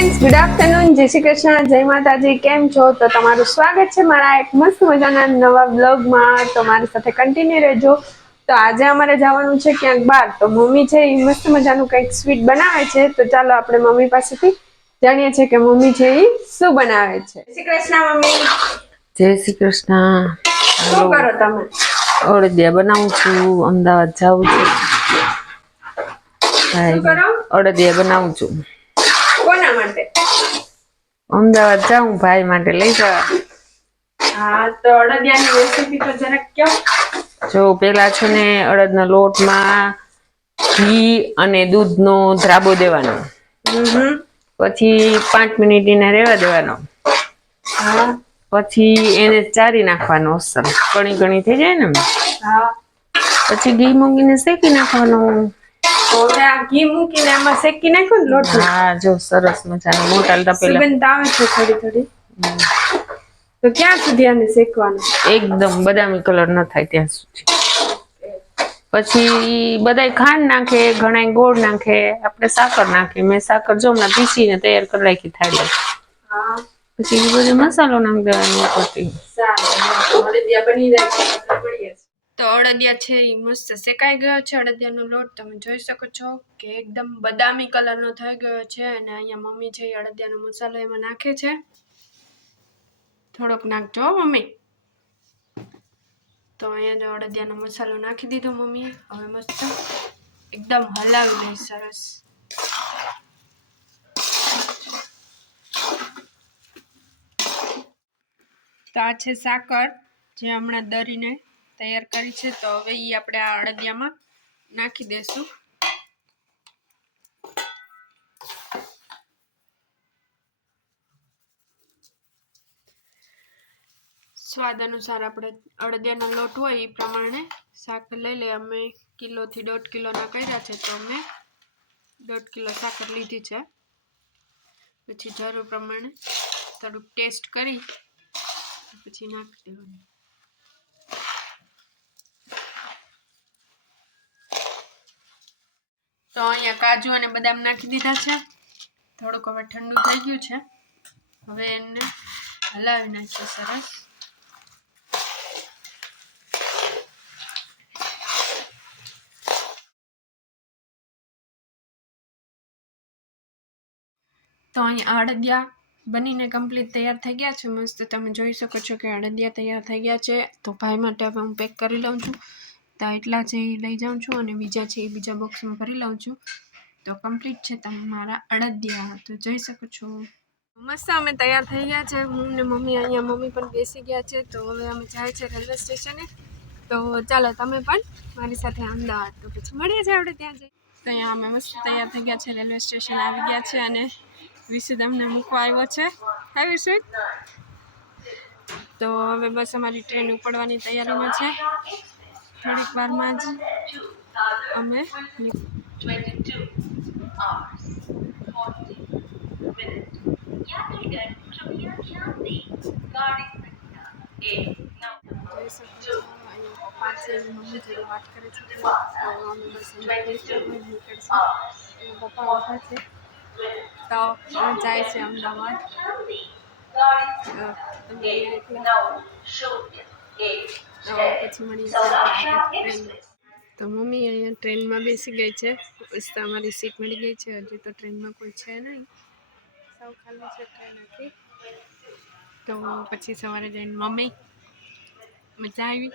Friends, good afternoon. જય શ્રી કૃષ્ણ, જય માતાજી. કેમ છો? તો તમારું સ્વાગત છે મારા એક મસ્ત મજાના નવા બ્લોગમાં. તો મારી સાથે કન્ટિન્યુ રહેજો. તો આજે અમારે જવાનું છે ક્યાંક બહાર. તો મમ્મી છે એ મસ્ત મજાનું કંઈક સ્વીટ બનાવે છે. તો ચાલો આપણે મમ્મી પાસેથી જાણીએ છીએ કે મમ્મી છે એ શું બનાવે છે. જય શ્રી કૃષ્ણ મમ્મી. જય શ્રી કૃષ્ણ. શું કરો તમે? અડદિયા બનાવું છું. અમદાવાદ જાઉં છું. શું કરો? અડદિયા બનાવું છું. કોના માટે? અમદાવાદ જાઉં, ભાઈ માટે લઈ જવા. હા, તો અડદિયાની રેસીપી તો જરાક કહો. જો પેલા છે ને અડદના લોટમાં ઘી અને દૂધનો ધ્રાબો દેવાનો. પછી 5 મિનિટ એને રેવા દેવાનો. હા. પછી એને ચારી નાખવાનો. અસર કણી કણી થઈ જાય ને. હા. પછી ઘી મૂકીને શેકી નાખવાનું. હવે આ ઘી મૂકીને આમાં શેકી નાખ્યો ને લોટ. હા, જો સરસ મજાનું મોટા તપેલા. સુગંધ આવે છે થોડી થોડી. તો ક્યાં સુધી આને શેકવાનું? એકદમ બદામી કલર ન થાય ત્યાં સુધી. પછી બધાય ખાંડ નાખે, ઘણા ગોળ નાખે, આપણે સાકર નાખી. મેં સાકર જો હમણાં પીસીને તૈયાર કરી રાખી થાળી. હા. પછી એ બધો મસાલો નાખી દેવાનો ઉપરથી. સારું, અડદિયા બની જાય. તો અડદિયા છે એ મસ્ત શેકાઈ ગયો છે. અડદિયાનો લોટ તમે જોઈ શકો છો કે એકદમ બદામી કલરનો થઈ ગયો છે. અને અહીંયા મમ્મી છે એ અડદિયાનો મસાલો એમાં નાખે છે. થોડોક નાખજો મમ્મી. તો અહીંયા અડદિયાનો મસાલો નાખી દીધો મમ્મીએ. હવે મસ્ત એકદમ હલાવી લઈ સરસ. તો આ છે સાકર જે હમણાં દળીને તૈયાર કરી છે. તો હવે એ આપણે આ અડદિયામાં નાખી દેશું. સ્વાદ અનુસાર આપણે અડદિયાનો લોટ હોય એ પ્રમાણે સાકર લઈ લઈએ. અમે કિલોથી 1.5 કિલોના કર્યા છે તો અમે 1.5 કિલો સાકર લીધી છે. પછી જરૂર પ્રમાણે થોડુંક ટેસ્ટ કરી પછી નાખી દેવાનું. તો અહીંયા કાજુ અને બદામ નાખી દીધા છે. થોડુંક હવે ઠંડુ થઈ ગયું છે. હવે એને હલાવી નાખીએ સરસ. તો અહીંયા અડદિયા બનીને કમ્પ્લીટ તૈયાર થઈ ગયા છે. મસ્ત તમે જોઈ શકો છો કે અડદિયા તૈયાર થઈ ગયા છે. તો ભાઈ માટે હવે હું પેક કરી લઉં છું. તો એટલા છે એ લઈ જાઉં છું અને બીજા છે એ બીજા બોક્સમાં ભરી લઉં છું. તો કમ્પ્લીટ છે તમારા અડદિયા. તો જોઈ શકો છો મસ્ત અમે તૈયાર થઈ ગયા છે. હું ને મમ્મી, અહીંયા મમ્મી પણ બેસી ગયા છે. તો હવે અમે જાય છે રેલવે સ્ટેશને. તો ચાલો તમે પણ મારી સાથે અમદાવાદ. તો પછી મળીએ છીએ આપણે ત્યાં જઈએ. તો અહીંયા અમે મસ્ત તૈયાર થઈ ગયા છે. રેલવે સ્ટેશન આવી ગયા છે અને વિશુદ અમને મૂકવા આવ્યો છે. હા વિશુદ. તો હવે બસ અમારી ટ્રેન ઉપડવાની તૈયારીમાં છે. થોડીક વારમાં જ અમે 22 hours 40 minutes. यात्रीगण कृपया ध्यान दें. गाड़ी संख्या 1 9 2 મમ્મી જોડે વાત કરે છે. તો અમે બસ પપ્પા ઉભા છે. તો જાય છે અમદાવાદ. પછી મળીએ ટ્રેનમાં. તો મમ્મી અહીંયા ટ્રેનમાં બેસી ગઈ છે. મસ્ત અમારી સીટ મળી ગઈ છે. હજી તો ટ્રેનમાં કોઈ છે નહીં, સૌ ખાલી છે ટ્રેન હતી. તો પછી સવારે જઈને મમ્મી મજા આવી.